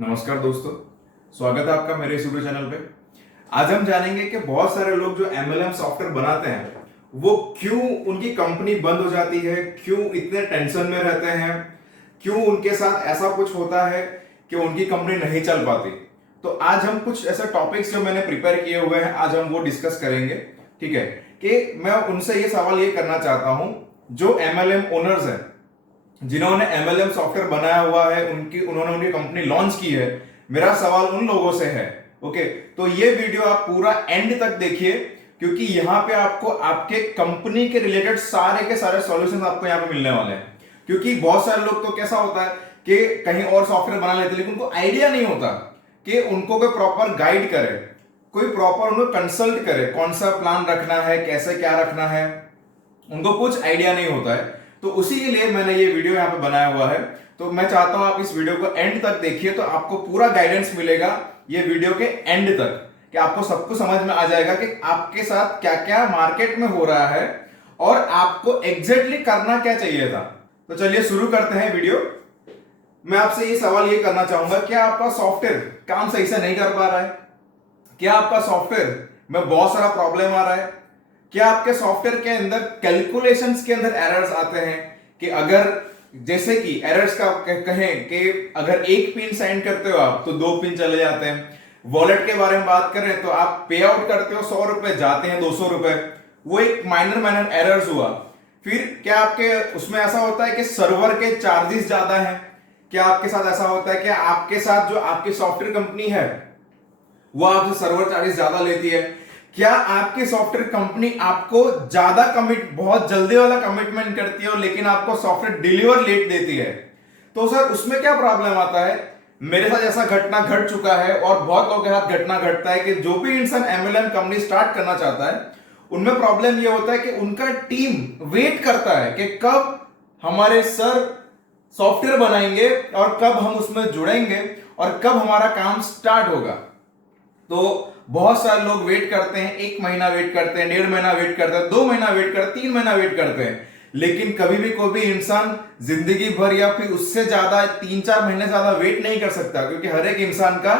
नमस्कार दोस्तों, स्वागत है आपका मेरे इस यूट्यूब चैनल पे। आज हम जानेंगे कि बहुत सारे लोग जो MLM सॉफ्टवेयर बनाते हैं वो क्यों उनकी कंपनी बंद हो जाती है, क्यों इतने टेंशन में रहते हैं, क्यों उनके साथ ऐसा कुछ होता है कि उनकी कंपनी नहीं चल पाती। तो आज हम कुछ ऐसे टॉपिक्स जो मैंने प्रिपेयर किए हुए हैं, आज हम वो डिस्कस करेंगे। ठीक है कि मैं उनसे ये सवाल ये करना चाहता हूं, जो MLM ओनर्स हैं, जिन्होंने MLM सॉफ्टवेयर बनाया हुआ है, उन्होंने उनकी कंपनी लॉन्च की है। मेरा सवाल उन लोगों से है। ओके, तो ये वीडियो आप पूरा एंड तक देखिए, क्योंकि यहां पे आपको आपके कंपनी के रिलेटेड सारे के सारे सॉल्यूशंस आपको यहां पे मिलने वाले हैं। क्योंकि बहुत सारे लोग तो कैसा होता है कि कहीं और सॉफ्टवेयर बना लेते हैं, लेकिन उनको आइडिया नहीं होता कि उनको कोई प्रॉपर गाइड करे, कोई प्रॉपर उनको कंसल्ट करे, कौन सा प्लान रखना है, कैसे क्या रखना है, उनको कुछ आइडिया नहीं होता है। तो उसी के लिए मैंने ये वीडियो यहाँ पे बनाया हुआ है। तो मैं चाहता हूं आप इस वीडियो को एंड तक देखिए, तो आपको पूरा गाइडेंस मिलेगा ये वीडियो के एंड तक, कि आपको सब कुछ समझ में आ जाएगा कि आपके साथ क्या क्या मार्केट में हो रहा है और आपको एग्जैक्टली करना क्या चाहिए था। तो चलिए शुरू करते हैं वीडियो। मैं आपसे ये सवाल ये करना चाहूंगा, क्या आपका सॉफ्टवेयर काम सही से नहीं कर पा रहा है? क्या आपका सॉफ्टवेयर में बहुत सारा प्रॉब्लम आ रहा है? क्या आपके सॉफ्टवेयर के अंदर कैलकुलेशंस के अंदर एरर्स आते हैं? कि अगर जैसे कि एरर्स का कहें कि अगर एक पिन सेंड करते हो आप तो 2 पिन चले जाते हैं। वॉलेट के बारे में बात करें तो आप पे आउट करते हो 100 रुपए, जाते हैं 200 रुपए। वो एक माइनर एरर्स हुआ। फिर क्या आपके उसमें ऐसा होता है कि सर्वर के चार्जेस ज्यादा हैं? क्या आपके साथ ऐसा होता है कि आपके साथ जो आपकी सॉफ्टवेयर कंपनी है वो आपसे सर्वर चार्जेस ज्यादा लेती है? क्या आपकी सॉफ्टवेयर कंपनी आपको ज्यादा बहुत जल्दी वाला कमिटमेंट करती है, लेकिन आपको सॉफ्टवेयर डिलीवर लेट देती है? तो सर उसमें क्या प्रॉब्लम आता है? मेरे साथ ऐसा घटना घट चुका है और बहुत लोगों के साथ घटना घटता है कि जो भी इंसान MLM कंपनी स्टार्ट करना चाहता है, उनमें प्रॉब्लम यह होता है कि उनका टीम वेट करता है कि कब हमारे सर सॉफ्टवेयर बनाएंगे और कब हम उसमें जुड़ेंगे और कब हमारा काम स्टार्ट होगा। तो बहुत सारे लोग वेट करते हैं, 1 महीना वेट करते हैं, 1.5 महीना वेट करते हैं, 2 महीना वेट करते हैं, 3 महीना वेट करते हैं, लेकिन कभी भी कोई भी इंसान जिंदगी भर या फिर उससे ज्यादा 3-4 महीने ज्यादा वेट नहीं कर सकता, क्योंकि हर एक इंसान का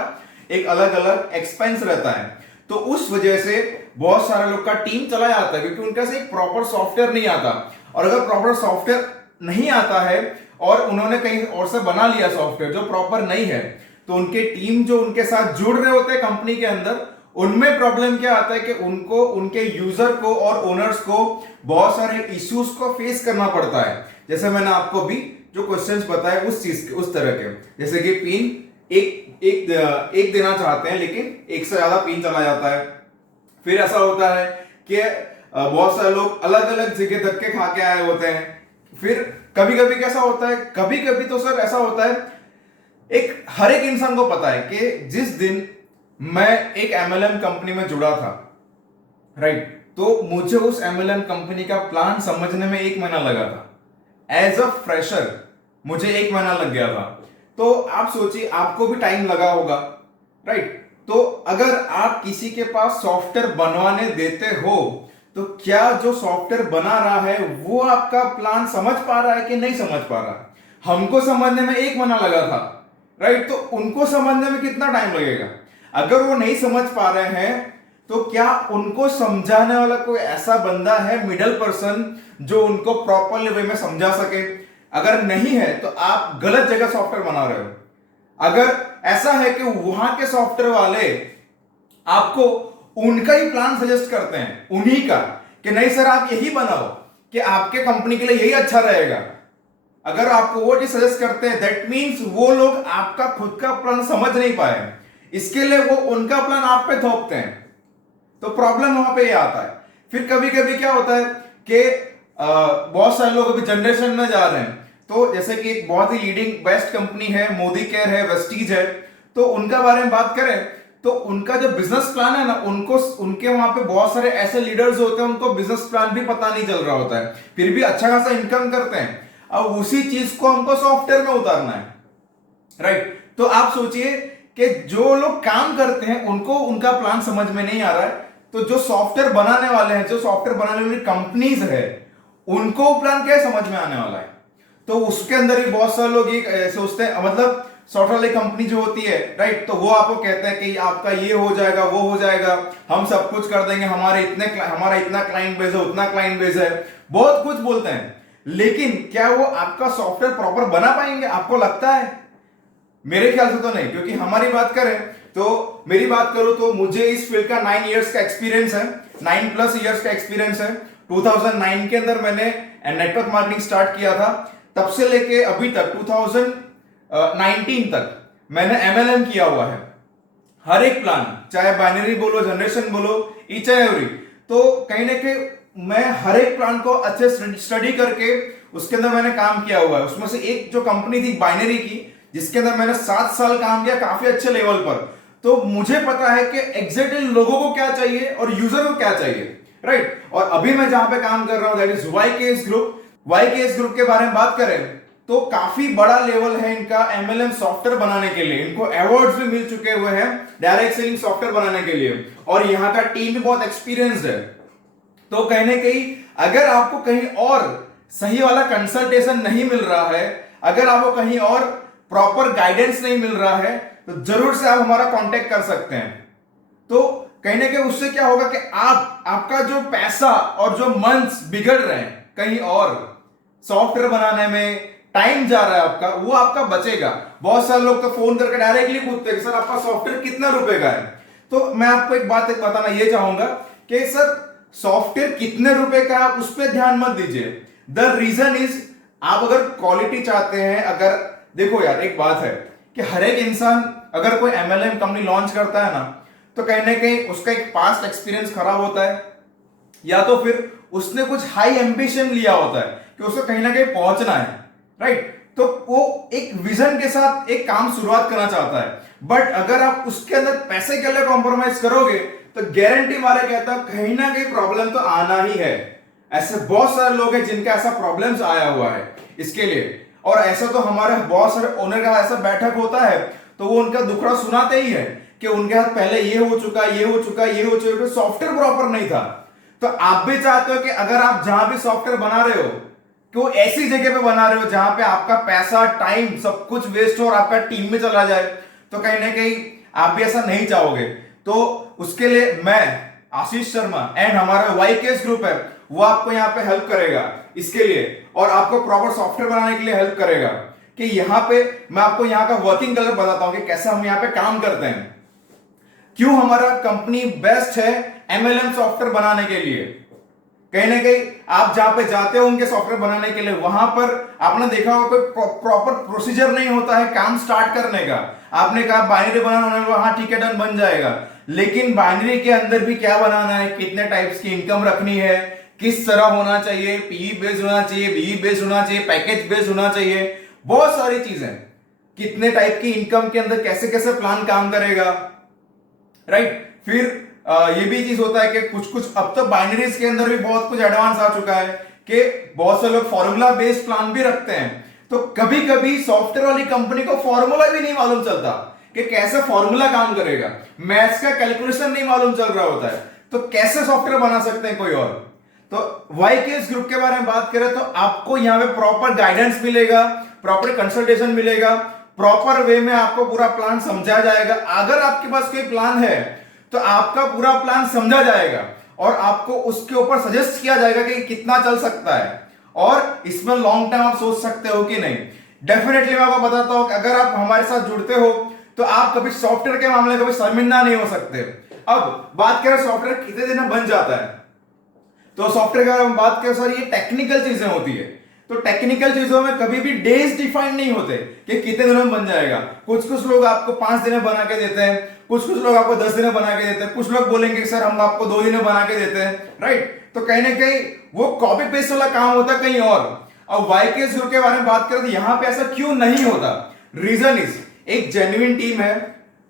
एक अलग अलग एक्सपेंस रहता है। तो उस वजह से बहुत सारे लोग का टीम चला जाता है, क्योंकि उनका से एक प्रॉपर सॉफ्टवेयर नहीं आता। और अगर प्रॉपर सॉफ्टवेयर नहीं आता है और उन्होंने कहीं और से बना लिया सॉफ्टवेयर जो प्रॉपर नहीं है, तो उनके टीम जो उनके साथ जुड़ रहे होते हैं कंपनी के अंदर, उनमें प्रॉब्लम क्या आता है कि उनको उनके यूजर को और ओनर्स को बहुत सारे इश्यूज को फेस करना पड़ता है। जैसे मैंने आपको भी जो क्वेश्चंस बताए उस चीज के, उस तरह के, जैसे कि पिन एक देना चाहते हैं लेकिन एक से ज्यादा पिन चला जाता है। फिर ऐसा होता है कि बहुत सारे लोग अलग अलग जगह धक्के खा के आए होते हैं। फिर कभी कभी कैसा होता है, कभी कभी तो सर ऐसा होता है, हर एक इंसान को पता है कि जिस दिन मैं एक MLM कंपनी में जुड़ा था, राइट, तो मुझे उस MLM कंपनी का प्लान समझने में 1 महीना लगा था। एज अ फ्रेशर मुझे 1 महीना लग गया था। तो आप सोचिए, आपको भी टाइम लगा होगा, राइट। तो अगर आप किसी के पास सॉफ्टवेयर बनवाने देते हो, तो क्या जो सॉफ्टवेयर बना रहा है वो आपका प्लान समझ पा रहा है कि नहीं समझ पा रहा? हमको समझने में 1 महीना लगा था, राइट, तो उनको समझने में कितना टाइम लगेगा? अगर वो नहीं समझ पा रहे हैं, तो क्या उनको समझाने वाला कोई ऐसा बंदा है, मिडल पर्सन, जो उनको प्रॉपरली वे में समझा सके? अगर नहीं है तो आप गलत जगह सॉफ्टवेयर बना रहे हो। अगर ऐसा है कि वहां के सॉफ्टवेयर वाले आपको उनका ही प्लान सजेस्ट करते हैं, उन्हीं का, कि नहीं सर आप यही बनाओ कि आपके कंपनी के लिए यही अच्छा रहेगा, अगर आपको वो चीज सजेस्ट करते हैं, दैट मीन्स वो लोग आपका खुद का प्लान समझ नहीं पाए, इसके लिए वो उनका प्लान आप पे थोपते हैं। तो प्रॉब्लम वहां पे ये आता है। फिर कभी कभी क्या होता है कि बहुत सारे लोग अभी जनरेशन में जा रहे हैं, तो जैसे कि एक बहुत ही लीडिंग बेस्ट कंपनी है, मोदी केयर है, वेस्टीज है, तो उनका बारे में बात करें तो उनका जो बिजनेस प्लान है ना, उनको उनके वहां पे बहुत सारे ऐसे लीडर्स होते हैं, उनको बिजनेस प्लान भी पता नहीं चल रहा होता है, फिर भी अच्छा खासा इनकम करते हैं। अब उसी चीज को हमको सॉफ्टवेयर में उतारना है, राइट। तो आप सोचिए कि जो लोग काम करते हैं उनको उनका प्लान समझ में नहीं आ रहा है, तो जो सॉफ्टवेयर बनाने वाले हैं, जो सॉफ्टवेयर बनाने वाली कंपनीज है, उनको प्लान क्या समझ में आने वाला है? तो उसके अंदर भी बहुत सारे लोग ये सोचते हैं, मतलब सॉफ्टवेयर वाली कंपनी जो होती है, राइट, तो वो आपको कहते हैं कि आपका ये हो जाएगा, वो हो जाएगा, हम सब कुछ कर देंगे, हमारा इतना क्लाइंट बेस है, उतना क्लाइंट बेस है, बहुत कुछ बोलते हैं। लेकिन क्या वो आपका सॉफ्टवेयर प्रॉपर बना पाएंगे, आपको लगता है? मेरे ख्याल से तो नहीं, क्योंकि हमारी बात करें तो, मेरी बात करूं तो मुझे इस फील्ड का 9 इयर्स का एक्सपीरियंस है, 9+ इयर्स का एक्सपीरियंस है। 2009 के अंदर मैंने नेटवर्क मार्केटिंग स्टार्ट किया था, तब से लेके अभी तक 2019 तक मैंने MLM किया हुआ है। हर एक प्लान, चाहे बाइनरी बोलो, जनरेशन बोलो, ईच एंड एवरी, तो कहीं ना कहीं मैं हर एक प्लान को अच्छे स्टडी करके उसके अंदर मैंने काम किया हुआ है। उसमें से एक जो कंपनी थी बाइनरी की, जिसके अंदर मैंने 7 साल काम किया काफी अच्छे लेवल पर, तो मुझे पता है कि एग्जैक्टली लोगों को क्या चाहिए और यूजर को क्या चाहिए, राइट। और अभी मैं जहां पे काम कर रहा हूं, that is YKS group. YKS group के बारे में बात करें तो काफी बड़ा लेवल है इनका MLM सॉफ्टवेयर बनाने के लिए। इनको अवार्ड्स भी मिल चुके हुए हैं डायरेक्ट सेलिंग सॉफ्टवेयर बनाने के लिए, और यहाँ का टीम भी बहुत एक्सपीरियंस्ड है। तो कहीं ना कहीं अगर आपको कहीं और सही वाला कंसल्टेशन नहीं मिल रहा है, अगर आपको कहीं और प्रॉपर गाइडेंस नहीं मिल रहा है, तो जरूर से आप हमारा कांटेक्ट कर सकते हैं। तो कहीं ना कहीं उससे क्या होगा कि आपका जो पैसा और जो मंथ्स बिगड़ रहे हैं कहीं और सॉफ्टवेयर बनाने में, टाइम जा रहा है आपका, वो आपका बचेगा। बहुत सारे लोग तो फोन करके डायरेक्टली पूछते हैं सर आपका सॉफ्टवेयर कितना रुपए का है। तो मैं आपको एक बात बताना ये चाहूंगा कि सर सॉफ्टवेयर कितने रुपए का, आप उस पर ध्यान मत दीजिए। द रीजन इज, आप अगर क्वालिटी चाहते हैं, अगर देखो यार एक बात है कि हर एक इंसान अगर कोई MLM कंपनी लॉन्च करता है ना, तो कहीं ना कहीं उसका एक पास्ट एक्सपीरियंस खराब होता है, या तो फिर उसने कुछ हाई एम्बिशन लिया होता है कि उसको कहीं ना कहीं पहुंचना है, राइट। तो वो एक विजन के साथ एक काम शुरुआत करना चाहता है, बट अगर आप उसके अंदर पैसे के लिए कॉम्प्रोमाइज करोगे तो गारंटी मारे कहता है कहीं ना कहीं प्रॉब्लम तो आना ही है। ऐसे बहुत सारे लोग हैं जिनका ऐसा प्रॉब्लम्स आया हुआ है इसके लिए, और ऐसा तो हमारे बहुत सारे ओनर का ऐसा बैठक होता है तो वो उनका दुखड़ा सुनाते ही है कि उनके हाथ पहले ये हो चुका, ये हो चुका, ये हो चुका, सॉफ्टवेयर प्रॉपर नहीं था। तो आप भी चाहते हो कि अगर आप जहां भी सॉफ्टवेयर बना रहे हो कि वो ऐसी जगह पे बना रहे हो जहां पे आपका पैसा, टाइम सब कुछ वेस्ट हो और आपका टीम में चला जाए, तो कहीं ना कहीं आप भी ऐसा नहीं चाहोगे। तो उसके लिए मैं आशीष शर्मा एंड हमारा YKS ग्रुप है, वो आपको यहाँ पे हेल्प करेगा इसके लिए, और आपको प्रॉपर सॉफ्टवेयर बनाने के लिए हेल्प करेगा। कि यहाँ पे मैं आपको यहाँ का वर्किंग कलर बताता हूँ कि कैसे हम यहाँ पे काम करते हैं, क्यों हमारा कंपनी बेस्ट है MLM सॉफ्टवेयर बनाने के लिए। कहीं ना कहीं आप जहां पे जाते हो उनके सॉफ्टवेयर बनाने के लिए, वहां पर आपने देखा होगा कोई प्रॉपर प्रोसीजर नहीं होता है काम स्टार्ट करने का। आपने कहा बाइनरी बनाना, हाँ ठीक है डन बन जाएगा, लेकिन बाइनरी के अंदर भी क्या बनाना है, कितने टाइप्स की इनकम रखनी है, किस तरह होना चाहिए, PE बेस्ड होना चाहिए, BE बेस्ड होना चाहिए, पैकेज बेस्ड होना चाहिए, बहुत सारी चीजें, कितने टाइप की इनकम के अंदर कैसे कैसे प्लान काम करेगा, राइट। फिर ये भी चीज होता है कि कुछ अब तो बाइनरीज के अंदर भी बहुत कुछ एडवांस आ चुका है कि बहुत से लोग फॉर्मूला बेस्ड प्लान भी रखते हैं। तो कभी कभी सॉफ्टवेयर वाली कंपनी को फॉर्मूला भी नहीं मालूम चलता कि कैसे फॉर्मूला काम करेगा, मैथ्स का कैलकुलेशन नहीं मालूम चल रहा होता है, तो कैसे सॉफ्टवेयर बना सकते हैं कोई और। तो YKS ग्रुप के बारे में बात करें तो आपको यहाँ पे प्रॉपर गाइडेंस मिलेगा, प्रॉपर कंसल्टेशन मिलेगा, प्रॉपर वे में आपको पूरा प्लान समझा जाएगा। अगर आपके पास कोई प्लान है तो आपका पूरा प्लान समझा जाएगा और आपको उसके ऊपर सजेस्ट किया जाएगा कि कितना चल सकता है और इसमें लॉन्ग टर्म आप सोच सकते हो कि नहीं। डेफिनेटली मैं आपको बताता हूं कि अगर आप हमारे साथ जुड़ते हो तो आप कभी सॉफ्टवेयर के मामले में कभी शर्मिंदा नहीं हो सकते। अब बात करें सॉफ्टवेयर कितने दिन में बन जाता है, तो सॉफ्टवेयर के बारे में बात करें सर, ये टेक्निकल चीजें होती है। तो टेक्निकल चीजों में कभी भी डेज डिफाइन नहीं होते कि कितने दिनों में बन जाएगा। कुछ लोग आपको 5 दिन में बना के देते हैं, कुछ लोग आपको 10 दिन में बना के देते हैं, कुछ लोग बोलेंगे सर हम आपको 2 दिन में बना के देते हैं, राइट। तो कहीं ना कहीं वो कॉपी पेस्ट वाला काम होता है कहीं और। अब YKS ग्रुप के बारे में बात करें तो यहां पे ऐसा क्यों नहीं होता। रीजन इज, एक जेन्युइन टीम है,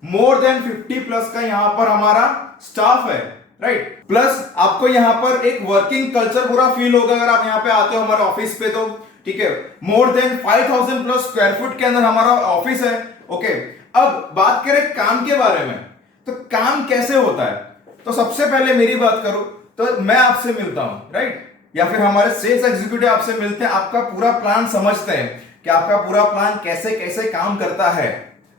मोर देन 50+ का यहां पर हमारा स्टाफ है, राइट। प्लस आपको यहां पर एक वर्किंग कल्चर पूरा फील होगा अगर आप यहां पे आते हो हमारे ऑफिस पे, तो ठीक है। मोर देन 5000+ स्क्वायर फुट के अंदर हमारा ऑफिस है, ओके। अब बात करें काम के बारे में, तो काम कैसे होता है, तो सबसे पहले मेरी बात करूं तो मैं आपसे मिलता हूं, राइट, या फिर हमारे सेल्स एग्जीक्यूटिव आपसे मिलते हैं, आपका पूरा प्लान समझते हैं कि आपका पूरा प्लान कैसे कैसे काम करता है,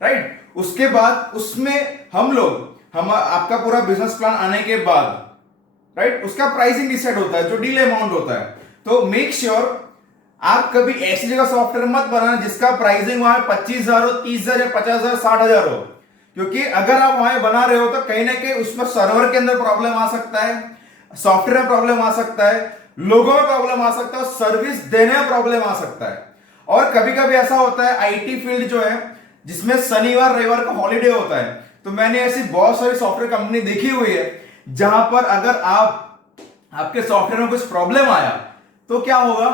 राइट। उसके बाद उसमें हम आपका पूरा बिजनेस प्लान आने के बाद राइट उसका प्राइसिंग डिसाइड होता है, जो डील अमाउंट होता है। तो मेक श्योर आप कभी ऐसी जगह सॉफ्टवेयर मत बनाना जिसका प्राइसिंग वहां 25,000 हो, 30,000 या 50,000 60,000 हो, क्योंकि अगर आप वहां बना रहे हो तो कहीं ना कहीं उसमें सर्वर के अंदर प्रॉब्लम आ सकता है, सॉफ्टवेयर में प्रॉब्लम आ सकता है, लोगों में प्रॉब्लम आ सकता है, सर्विस देने में प्रॉब्लम आ सकता है। और कभी कभी ऐसा होता है आईटी फील्ड जो है जिसमें शनिवार रविवार का हॉलीडे होता है, तो मैंने ऐसी बहुत सारी सॉफ्टवेयर कंपनी देखी हुई है जहां पर अगर आपके सॉफ्टवेयर में कुछ प्रॉब्लम आया तो क्या होगा,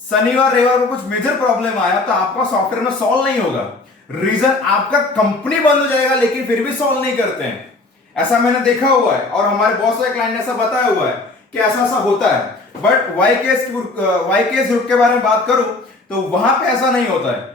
शनिवार रविवार को कुछ मेजर प्रॉब्लम आया तो आपका सॉफ्टवेयर में सॉल्व नहीं होगा। रीजन आपका कंपनी बंद हो जाएगा लेकिन फिर भी सॉल्व नहीं करते हैं। ऐसा मैंने देखा हुआ है और हमारे बहुत सारे क्लाइंट ने ऐसा बताया हुआ है कि ऐसा ऐसा होता है। बट वाईकेएस ग्रुप के बारे में बात करूं तो वहां पे ऐसा नहीं होता है।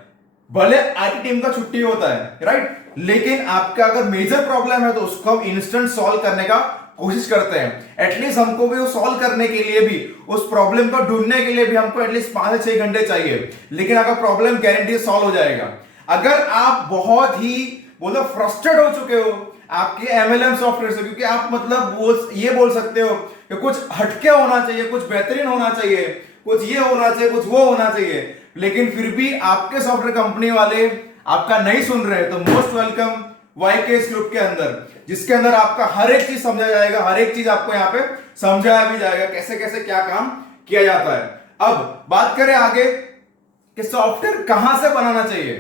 भले आईटी टीम का छुट्टी होता है राइट, लेकिन आपका अगर मेजर प्रॉब्लम है तो उसको हम इंस्टेंट सॉल्व करने का कोशिश करते हैं। एटलीस्ट हमको भी वो सॉल्व करने के लिए भी, उस प्रॉब्लम को ढूंढने के लिए भी हमको एटलीस्ट 5 से 6 घंटे चाहिए, लेकिन अगर प्रॉब्लम गारंटी सॉल्व हो जाएगा। अगर आप बहुत ही बोलो फ्रस्ट्रेट हो चुके हो आपके एमएलएम सॉफ्टवेयर से, क्योंकि आप मतलब ये बोल सकते हो कि कुछ हटके होना चाहिए, कुछ बेहतरीन होना चाहिए, कुछ ये होना चाहिए, कुछ वो होना चाहिए, लेकिन फिर भी आपके सॉफ्टवेयर कंपनी वाले आपका नहीं सुन रहे, तो मोस्ट वेलकम वाईकेएस ग्रुप के अंदर, जिसके अंदर आपका हर एक चीज समझा जाएगा, हर एक चीज आपको यहाँ पे समझाया भी जाएगा कैसे कैसे क्या काम किया जाता है। अब बात करें आगे कि सॉफ्टवेयर कहां से बनाना चाहिए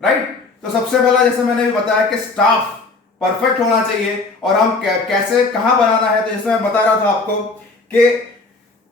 राइट। तो सबसे पहला जैसे मैंने भी बताया कि स्टाफ परफेक्ट होना चाहिए, और हम कैसे कहां बनाना है, तो जैसे मैं बता रहा था आपको कि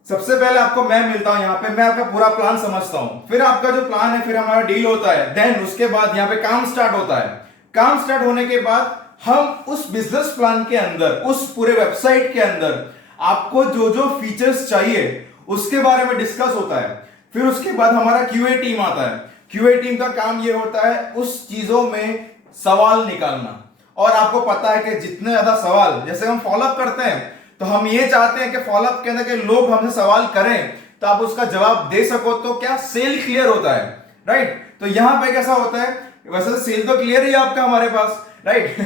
सबसे पहले आपको मैं मिलता हूं यहाँ पे, मैं आपका पूरा प्लान समझता हूं, फिर आपका जो प्लान है फिर हमारा डील होता है, देन उसके बाद यहाँ पे काम स्टार्ट होता है। काम स्टार्ट होने के बाद हम उस बिजनेस प्लान के अंदर, उस पूरे वेबसाइट के अंदर आपको जो जो फीचर्स चाहिए उसके बारे में डिस्कस होता है। फिर उसके बाद हमारा क्यूए टीम आता है। क्यूए टीम का काम ये होता है उस चीजों में सवाल निकालना, और आपको पता है कि जितने ज्यादा सवाल, जैसे हम फॉलोअप करते हैं तो हम ये चाहते हैं कि फॉलोअप के अंदर के लोग हमसे सवाल करें तो आप उसका जवाब दे सको, तो क्या सेल क्लियर होता है राइट। तो यहां पे कैसा होता है, वैसे सेल तो क्लियर ही है आपका हमारे पास राइट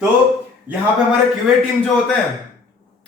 तो यहां पे हमारे क्यूए टीम जो होते हैं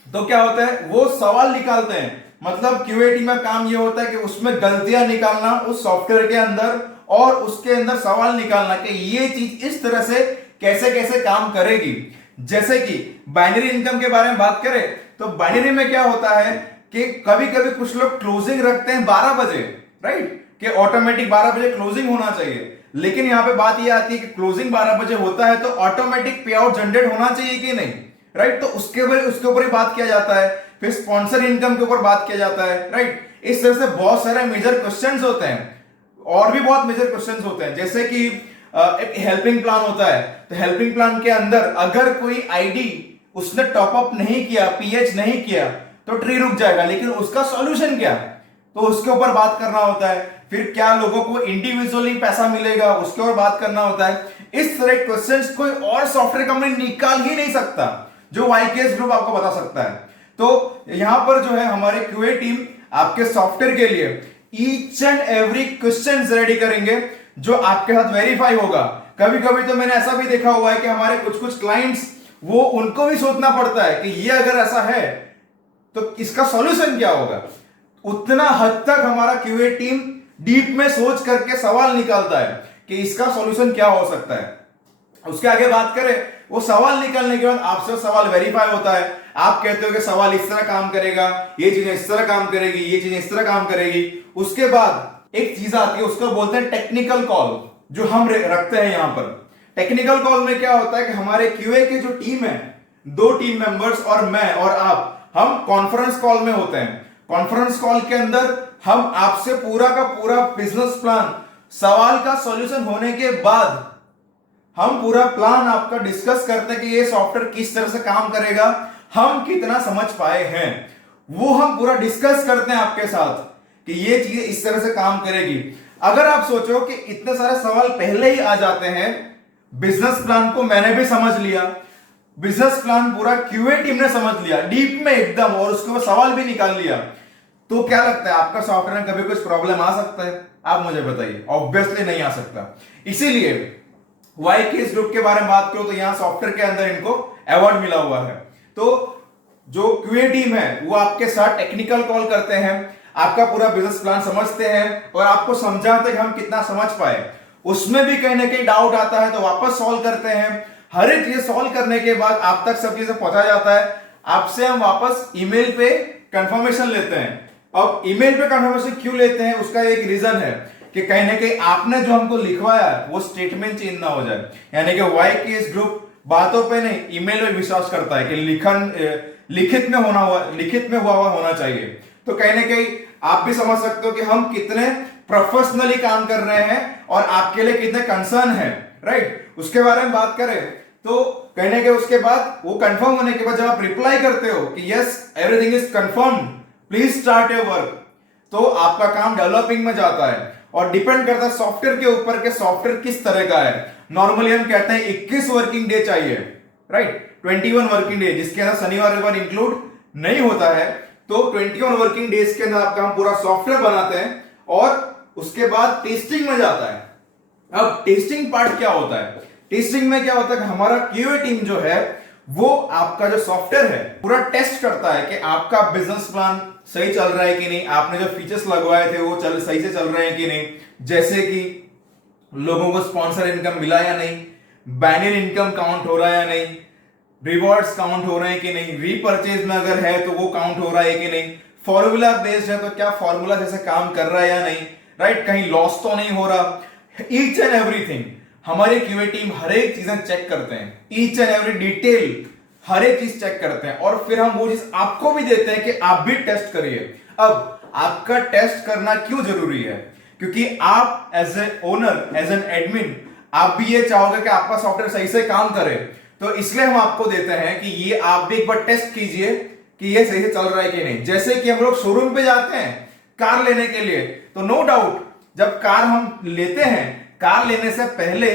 तो क्या होता है, वो सवाल निकालते हैं। मतलब क्यूए टीम का काम ये होता है कि उसमें गलतियां निकालना उस सॉफ्टवेयर के अंदर, और उसके अंदर सवाल निकालना कि ये चीज इस तरह से कैसे कैसे काम करेगी। जैसे कि बाइनरी इनकम के बारे में बात करें तो बाइनरी में क्या होता है कि कभी कभी कुछ लोग क्लोजिंग रखते हैं 12 बजे राइट, कि ऑटोमेटिक 12 बजे क्लोजिंग होना चाहिए, लेकिन यहां पे बात ये आती है कि क्लोजिंग 12 बजे होता है तो ऑटोमेटिक पे आउट जनरेट होना चाहिए कि नहीं राइट। तो उसके ऊपर ही बात किया जाता है। फिर स्पॉन्सर इनकम के ऊपर बात किया जाता है राइट। इस तरह से बहुत सारे मेजर क्वेश्चंस होते हैं, और भी बहुत मेजर क्वेश्चंस होते हैं। जैसे कि एक हेल्पिंग प्लान होता है, तो हेल्पिंग प्लान के अंदर अगर कोई आईडी उसने टॉपअप नहीं किया, पीएच नहीं किया, तो ट्री रुक जाएगा, लेकिन उसका सॉल्यूशन क्या, तो उसके ऊपर बात करना होता है। फिर क्या लोगों को इंडिविजुअली पैसा मिलेगा, उसके ऊपर बात करना होता है। इस तरह क्वेश्चंस कोई और सॉफ्टवेयर कंपनी निकाल ही नहीं सकता जो वाईकेएस ग्रुप आपको बता सकता है। तो यहां पर जो है हमारे क्यूए टीम आपके सॉफ्टवेयर के लिए each and every question ready करेंगे जो आपके साथ वेरीफाई होगा। कभी कभी तो मैंने ऐसा भी देखा हुआ है कि हमारे कुछ कुछ क्लाइंट्स, वो उनको भी सोचना पड़ता है कि ये अगर ऐसा है तो इसका सॉल्यूशन क्या होगा। उतना हद तक हमारा क्यूए टीम डीप में सोच करके सवाल निकालता है कि इसका सॉल्यूशन क्या हो सकता है। उसके आगे बात करें, वो सवाल निकालने के बाद आपसे सवाल वेरीफाई होता है। आप कहते हो कि सवाल इस तरह काम करेगा, ये चीजें इस तरह काम करेगी, ये चीजें इस तरह काम करेगी। उसके बाद एक चीज आती है, उसको बोलते हैं टेक्निकल कॉल, जो हम रखते हैं यहां पर। टेक्निकल कॉल में क्या होता है कि हमारे क्यूए की जो टीम है, 2 टीम मेंबर्स और मैं और आप, हम कॉन्फ्रेंस कॉल में होते हैं। कॉन्फ्रेंस कॉल के अंदर हम आपसे पूरा का पूरा बिजनेस प्लान, सवाल का सॉल्यूशन होने के बाद हम पूरा प्लान आपका डिस्कस करते हैं कि ये सॉफ्टवेयर किस तरह से काम करेगा, हम कितना समझ पाए हैं, वो हम पूरा डिस्कस करते हैं आपके साथ कि ये चीज इस तरह से काम करेगी। अगर आप सोचो कि इतने सारे सवाल पहले ही आ जाते हैं, बिजनेस प्लान को मैंने भी समझ लिया, बिजनेस प्लान पूरा क्यूए टीम ने समझ लिया डीप में एकदम, और उसके बाद सवाल भी निकाल लिया, तो क्या लगता है आपका सॉफ्टवेयर में कभी कुछ प्रॉब्लम आ सकता है? आप मुझे बताइए। ऑब्वियसली नहीं आ सकता। इसीलिए YKS ग्रुप के बारे में बात करो तो यहां सॉफ्टवेयर के अंदर इनको अवार्ड मिला हुआ है। तो जो QA टीम है वो आपके साथ टेक्निकल कॉल करते हैं, आपका पूरा बिजनेस प्लान समझते हैं और आपको समझाते हैं कि हम कितना समझ पाए। उसमें भी कहीं ना कहीं डाउट आता है तो वापस सॉल्व करते हैं। हर एक चीज सॉल्व करने के बाद आप तक सब चीजें पहुंचा जाता है। आपसे हम वापस ईमेल पे कंफर्मेशन लेते हैं। अब ईमेल पे कंफर्मेशन क्यों लेते हैं, उसका एक रीजन है कि कहीं ना कहीं आपने जो हमको लिखवाया वो स्टेटमेंट चेंज ना हो जाए। यानी कि YKS ग्रुप बातों पे नहीं, ईमेल में विश्वास करता है कि लिखित में हुआ होना चाहिए। तो कहीं ना कहीं आप भी समझ सकते हो कि हम कितने प्रोफेशनली काम कर रहे हैं और आपके लिए कितने कंसर्न है, राइट। उसके बारे में बात करें तो कहने के उसके बाद वो कंफर्म होने के बाद जब आप रिप्लाई करते हो कि yes everything is confirmed, please start your work, तो आपका काम डेवलपिंग में जाता है और डिपेंड करता है सॉफ्टवेयर के ऊपर के सॉफ्टवेयर किस तरह का है। नॉर्मली हम कहते हैं 21 वर्किंग डे चाहिए, राइट, 21 वर्किंग डे, जिसके अंदर शनिवार रविवार इंक्लूड नहीं होता है। तो 21 वर्किंग डेज के अंदर आपका हम पूरा सॉफ्टवेयर बनाते हैं और उसके बाद टेस्टिंग में जाता है। अब टेस्टिंग पार्ट क्या होता है, टेस्टिंग में क्या होता है कि हमारा QA टीम जो है वो आपका जो सॉफ्टवेयर है पूरा टेस्ट करता है कि आपका बिजनेस प्लान सही चल रहा है कि नहीं, आपने जो फीचर्स लगवाए थे वो सही से चल रहे हैं कि नहीं, जैसे कि लोगों को स्पॉन्सर इनकम मिला या नहीं, बैनर इनकम काउंट हो रहा है या नहीं, रिवॉर्ड्स काउंट हो रहे हैं कि नहीं, रीपर्चेज में अगर है तो वो काउंट हो रहा है कि नहीं, फॉर्मूला बेस्ड है तो क्या फॉर्मूला जैसे काम कर रहा है या नहीं, राइट, कहीं लॉस तो नहीं हो रहा। ईच एंड एवरीथिंग हमारी QA टीम हर एक चीजें चेक करते हैं, ईच एंड एवरी डिटेल हर एक चीज चेक करते हैं और फिर हम वो चीज आपको भी देते हैं कि आप भी टेस्ट करिए। अब आपका टेस्ट करना क्यों जरूरी है, क्योंकि आप as a owner, as an admin, आप भी ये चाहोगे कि आपका सॉफ्टवेयर सही से काम करे, तो इसलिए हम आपको देते हैं कि ये आप भी एक बार टेस्ट कीजिए कि ये सही से चल रहा है कि नहीं। जैसे कि हम लोग शोरूम पे जाते हैं कार लेने के लिए, तो नो डाउट जब कार हम लेते हैं, कार लेने से पहले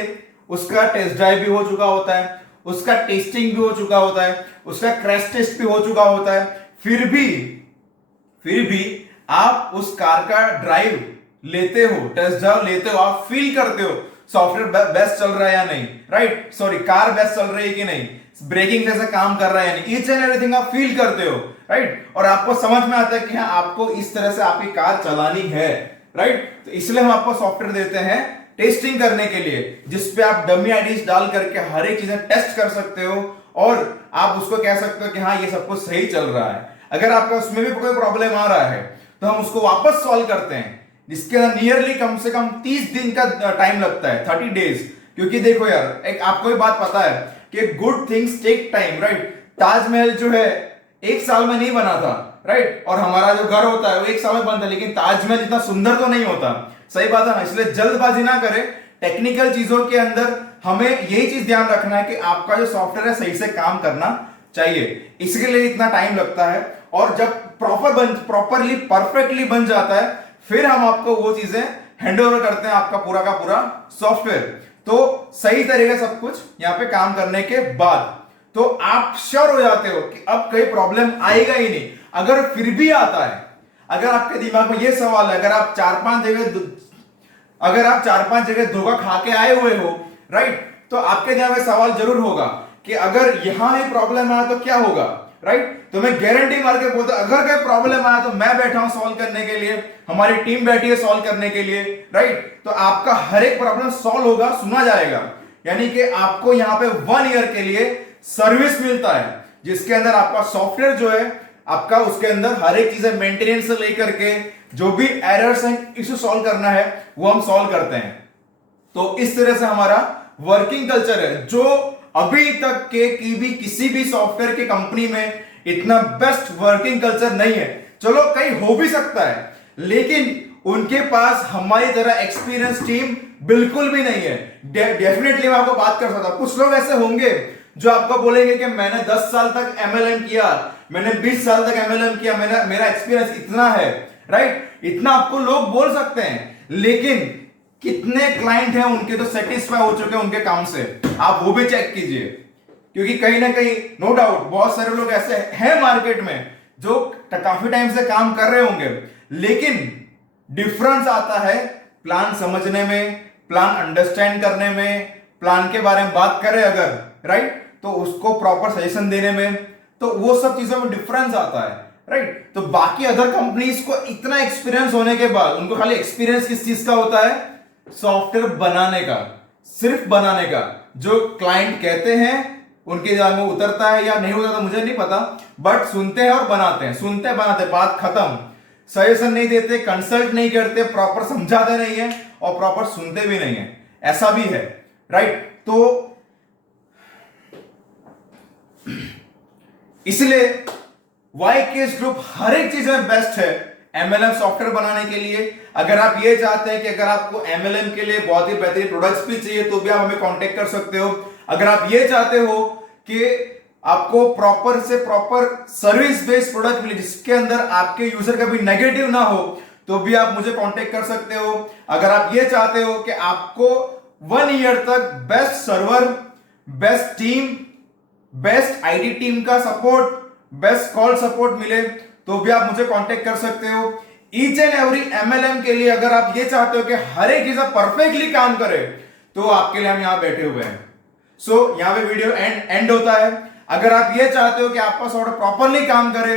उसका टेस्ट ड्राइव भी हो चुका होता है, उसका टेस्टिंग भी हो चुका होता है, उसका क्रैश टेस्ट भी हो चुका होता है। फिर भी आप उस कार का ड्राइव लेते हो, टेस्ट ड्राइव लेते हो, आप फील करते हो सॉफ्टवेयर बेस्ट चल रहा है या नहीं, राइट, सॉरी कार बेस्ट चल रही है कि नहीं, ब्रेकिंग जैसे काम कर रहा है या नहीं, ईच एंड एवरीथिंग आप फील करते हो, राइट, और आपको समझ में आता है कि हाँ आपको इस तरह से आपकी कार चलानी है, राइट। तो इसलिए हम आपको सॉफ्टवेयर देते हैं टेस्टिंग करने के लिए, जिसपे आप डमी आईडीज डाल करके हर एक चीजें टेस्ट कर सकते हो और आप उसको कह सकते हो कि हाँ ये सब कुछ सही चल रहा है। अगर आपका उसमें भी कोई प्रॉब्लम आ रहा है तो हम उसको वापस सॉल्व करते हैं, जिसके अंदर नियरली कम से कम 30 दिन का टाइम लगता है, 30 डेज। क्योंकि देखो यार, एक आपको भी बात पता है कि good things take time, right. Taj Mahal जो है 1 साल में नहीं बना था, राइट, और हमारा जो घर होता है वो 1 साल में बनता है, लेकिन ताजमहल इतना सुंदर तो नहीं होता, सही बात है ना। इसलिए जल्दबाजी ना करें टेक्निकल चीजों के अंदर, हमें यही चीज ध्यान रखना है कि आपका जो सॉफ्टवेयर है सही से काम करना चाहिए, इसके लिए इतना टाइम लगता है। और जब प्रॉपरली परफेक्टली बन जाता है फिर हम आपको वो चीजें हैंड ओवर करते हैं, आपका पूरा का पूरा सॉफ्टवेयर। तो सही तरीके सब कुछ यहां पे काम करने के बाद तो आप श्योर हो जाते हो कि अब कोई प्रॉब्लम आएगा ही नहीं। अगर फिर भी आता है, अगर आपके दिमाग में ये सवाल है, अगर आप 4-5 जगह धोखा खा के आए हुए हो, राइट, तो आपके दिमाग में सवाल जरूर होगा कि अगर यहां भी प्रॉब्लम आया तो क्या होगा, राइट। तो मैं गारंटी मार के बोलता हूं अगर कोई प्रॉब्लम आया तो मैं बैठा हूं सॉल्व करने के लिए, हमारी टीम बैठी है सॉल्व करने के लिए, राइट। तो आपका हर एक प्रॉब्लम सॉल्व होगा, सुना जाएगा, यानी कि आपको यहां पे 1 ईयर के लिए सर्विस मिलता है, जिसके अंदर आपका सॉफ्टवेयर जो है आपका, उसके अंदर हर एक चीजें मेंटेनेंस से लेकर के जो भी एरर्स हैं, इशू सॉल्व करना है वो हम सॉल्व करते हैं। तो इस तरह से हमारा वर्किंग कल्चर है, जो अभी तक के किसी भी सॉफ्टवेयर की कंपनी में इतना बेस्ट वर्किंग कल्चर नहीं है। चलो कहीं हो भी सकता है, लेकिन उनके पास हमारी तरह एक्सपीरियंस टीम बिल्कुल भी नहीं है। डेफिनेटली मैं आपको बात कर सकता हूं, कुछ लोग ऐसे होंगे जो आपको बोलेंगे कि मैंने 10 साल तक MLM किया, मैंने 20 साल तक MLM किया, मेरा एक्सपीरियंस इतना है, राइट, इतना आपको लोग बोल सकते हैं, लेकिन कितने क्लाइंट हैं उनके तो सेटिस्फाई हो चुके हैं उनके काम से, आप वो भी चेक कीजिए। क्योंकि कहीं ना कहीं नो डाउट बहुत सारे लोग ऐसे हैं मार्केट में जो काफी टाइम से काम कर रहे होंगे, लेकिन डिफरेंस आता है प्लान समझने में, प्लान अंडरस्टैंड करने में, प्लान के बारे में बात करें अगर, राइट, तो उसको प्रॉपर सजेशन देने में, तो वो सब चीजों में डिफरेंस आता है, राइट। तो बाकी अदर कंपनीज को इतना एक्सपीरियंस होने के बाद उनको खाली एक्सपीरियंस किस चीज का होता है? सॉफ्टवेयर बनाने का, सिर्फ बनाने का। जो क्लाइंट कहते हैं उनके दिमाग में उतरता है या नहीं उतरता मुझे नहीं पता, बट सुनते हैं और बनाते हैं, सुनते बनाते, बात खत्म। सजेशन नहीं देते, कंसल्ट नहीं करते, प्रॉपर समझाते नहीं है और प्रॉपर सुनते भी नहीं है, ऐसा भी है, राइट। तो इसलिए YKS ग्रुप हर एक चीज में बेस्ट है MLM सॉफ्टवेयर बनाने के लिए। अगर आप ये चाहते हैं कि अगर आपको MLM के लिए बहुत ही बेहतरीन प्रोडक्ट्स भी चाहिए तो भी आप हमें कांटेक्ट कर सकते हो। अगर आप ये चाहते हो कि आपको प्रॉपर से प्रॉपर सर्विस बेस्ड प्रोडक्ट मिले जिसके अंदर आपके यूजर का भी नेगेटिव ना हो तो भी आप मुझे कांटेक्ट कर सकते हो। अगर आप ये चाहते हो कि आपको 1 ईयर तक best server, best team, best IT team का सपोर्ट, बेस्ट कॉल सपोर्ट मिले तो भी आप मुझे कांटेक्ट कर सकते हो। ईच एंड एवरी MLM के लिए अगर आप ये चाहते हो कि हर एक चीज परफेक्टली काम करे तो आपके लिए हम यहां बैठे हुए हैं। सो यहां पे वीडियो एंड होता है। अगर आप ये चाहते हो कि आपका सॉफ्टवेयर प्रॉपरली काम करे,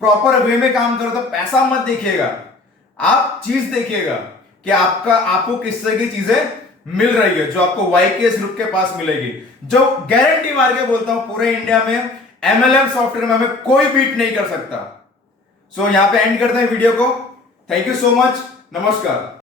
प्रॉपर वे में काम करे, तो पैसा मत देखिएगा, आप चीज देखिएगा कि आपको किस तरह की चीजें मिल रही है जो आपको YKS ग्रुप के पास मिलेगी। जो गारंटी मार के बोलता हूं पूरे इंडिया में MLM सॉफ्टवेयर में हमें कोई बीट नहीं कर सकता। सो यहां पे एंड करते हैं वीडियो को। थैंक यू सो मच, नमस्कार।